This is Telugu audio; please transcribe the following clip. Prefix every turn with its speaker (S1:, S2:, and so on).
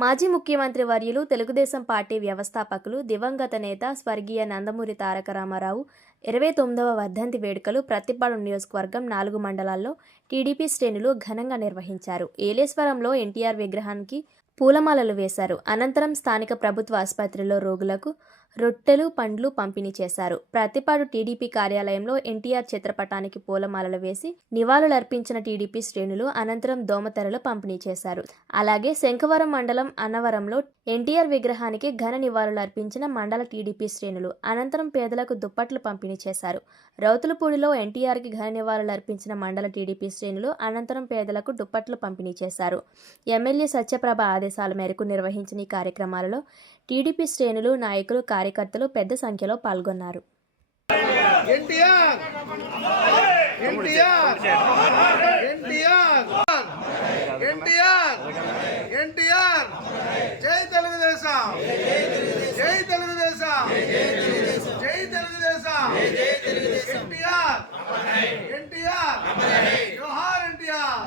S1: మాజీ ముఖ్యమంత్రి వర్యులు తెలుగుదేశం పార్టీ వ్యవస్థాపకులు దివంగత నేత స్వర్గీయ నందమూరి తారక రామారావు ఇరవై తొమ్మిదవ వర్ధంతి వేడుకలు ప్రతిపాడు నియోజకవర్గం నాలుగు మండలాల్లో టీడీపీ శ్రేణులు ఘనంగా నిర్వహించారు. ఏలేశ్వరంలో ఎన్టీఆర్ విగ్రహానికి పూలమాలలు వేశారు. అనంతరం స్థానిక ప్రభుత్వ ఆసుపత్రిలో రోగులకు రొట్టెలు పండ్లు పంపిణీ చేశారు. ప్రతిపాడు టీడీపీ కార్యాలయంలో ఎన్టీఆర్ చిత్రపటానికి పూలమాలలు వేసి నివాళులర్పించిన టీడీపీ శ్రేణులు అనంతరం దోమతెరలు పంపిణీ చేశారు. అలాగే శంఖవరం మండలం అన్నవరంలో ఎన్టీఆర్ విగ్రహానికి ఘన నివాళులర్పించిన మండల టీడీపీ శ్రేణులు అనంతరం పేదలకు దుప్పట్లు పంపిణీ చేశారు. రౌతులపూడిలో ఎన్టీఆర్కి ఘన నివాళులర్పించిన మండల టీడీపీ శ్రేణులు అనంతరం పేదలకు దుప్పట్లు పంపిణీ చేశారు. ఎమ్మెల్యే సత్యప్రభ ఆదేశాల మేరకు నిర్వహించిన ఈ కార్యక్రమాలలో టీడీపీ శ్రేణులు నాయకులు కార్యకర్తలు పెద్ద సంఖ్యలో పాల్గొన్నారు.
S2: ఎన్టీఆర్! జై తెలుగుదేశం! జై తెలుగుదేశం! ఎన్టీఆర్ ఎన్టీఆర్ జోహార్ ఎన్టీఆర్